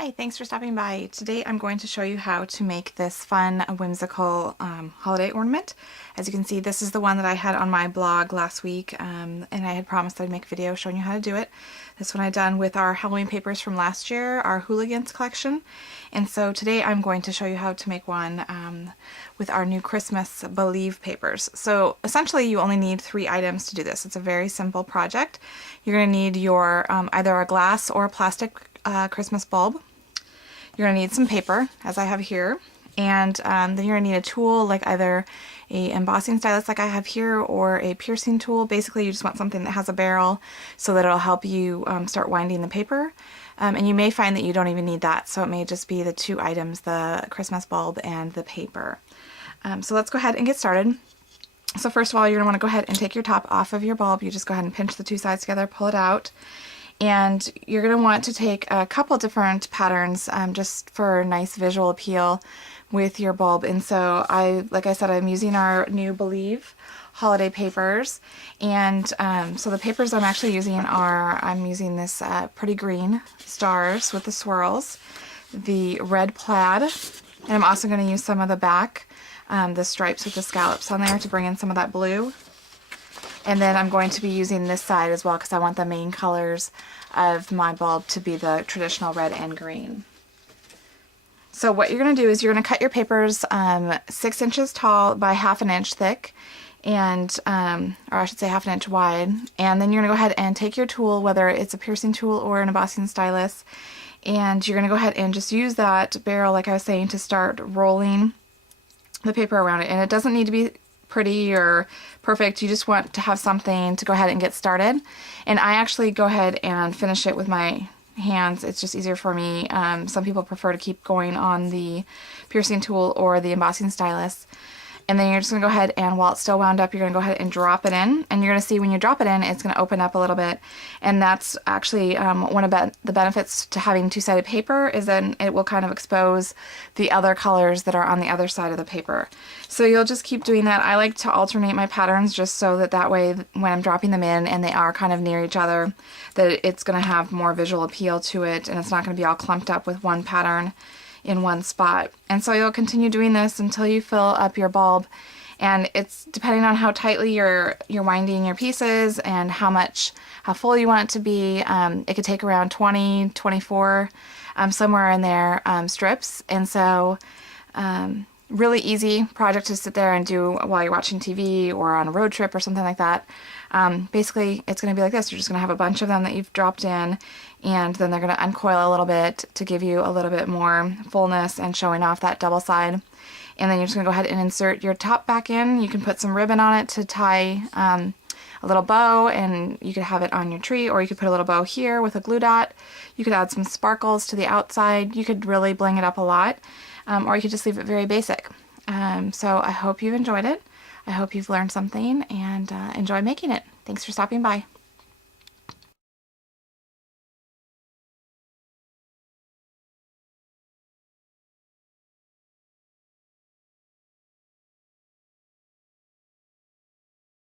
Hi, thanks for stopping by. Today I'm going to show you how to make this fun, whimsical holiday ornament. As you can see, this is the one that I had on my blog last week, and I had promised I'd make a video showing you how to do it. This one I done with our Halloween papers from last year, our Hooligans collection. And so today I'm going to show you how to make one with our new Christmas Believe papers. So essentially you only need 3 items to do this. It's a very simple project. You're going to need your either a glass or a plastic Christmas bulb. You're going to need some paper, as I have here, and then you're going to need a tool like either a embossing stylus like I have here or a piercing tool. Basically you just want something that has a barrel so that it'll help you start winding the paper. And you may find that you don't even need that, so it may just be the 2 items, the Christmas bulb and the paper. So let's go ahead and get started. So first of all, you're going to want to go ahead and take your top off of your bulb. You just go ahead and pinch the 2 sides together, pull it out. And you're going to want to take a couple different patterns just for nice visual appeal with your bulb. And so like I said, I'm using our new Believe holiday papers. And so the papers I'm actually using are, I'm using this pretty green stars with the swirls, the red plaid, and I'm also going to use some of the back, the stripes with the scallops on there to bring in some of that blue. And then I'm going to be using this side as well because I want the main colors of my bulb to be the traditional red and green. So what you're going to do is you're going to cut your papers 6 inches tall by 1/2 inch thick, and or I should say 1/2 inch wide. And then you're going to go ahead and take your tool, whether it's a piercing tool or an embossing stylus, and you're going to go ahead and just use that barrel, like I was saying, to start rolling the paper around it. And it doesn't need to be pretty or perfect. You just want to have something to go ahead and get started. And I actually go ahead and finish it with my hands. It's just easier for me. Some people prefer to keep going on the piercing tool or the embossing stylus. And then you're just going to go ahead and, while it's still wound up, you're going to go ahead and drop it in. And you're going to see when you drop it in, it's going to open up a little bit. And that's actually one of the benefits to having 2-sided paper, is then it will kind of expose the other colors that are on the other side of the paper. So you'll just keep doing that. I like to alternate my patterns just so that way when I'm dropping them in and they are kind of near each other, that it's going to have more visual appeal to it, and it's not going to be all clumped up with one pattern in one spot. And so you'll continue doing this until you fill up your bulb, and it's depending on how tightly you're winding your pieces and how full you want it to be. It could take around 20, 24, somewhere in there, strips. And so really easy project to sit there and do while you're watching TV or on a road trip or something like that. Basically it's going to be like this. You're just going to have a bunch of them that you've dropped in, and then they're going to uncoil a little bit to give you a little bit more fullness and showing off that double side. And then you're just going to go ahead and insert your top back in. You can put some ribbon on it to tie a little bow, and you could have it on your tree, or you could put a little bow here with a glue dot. You could add some sparkles to the outside. You could really bling it up a lot, or you could just leave it very basic. So I hope you've enjoyed it. I hope you've learned something and enjoy making it. Thanks for stopping by.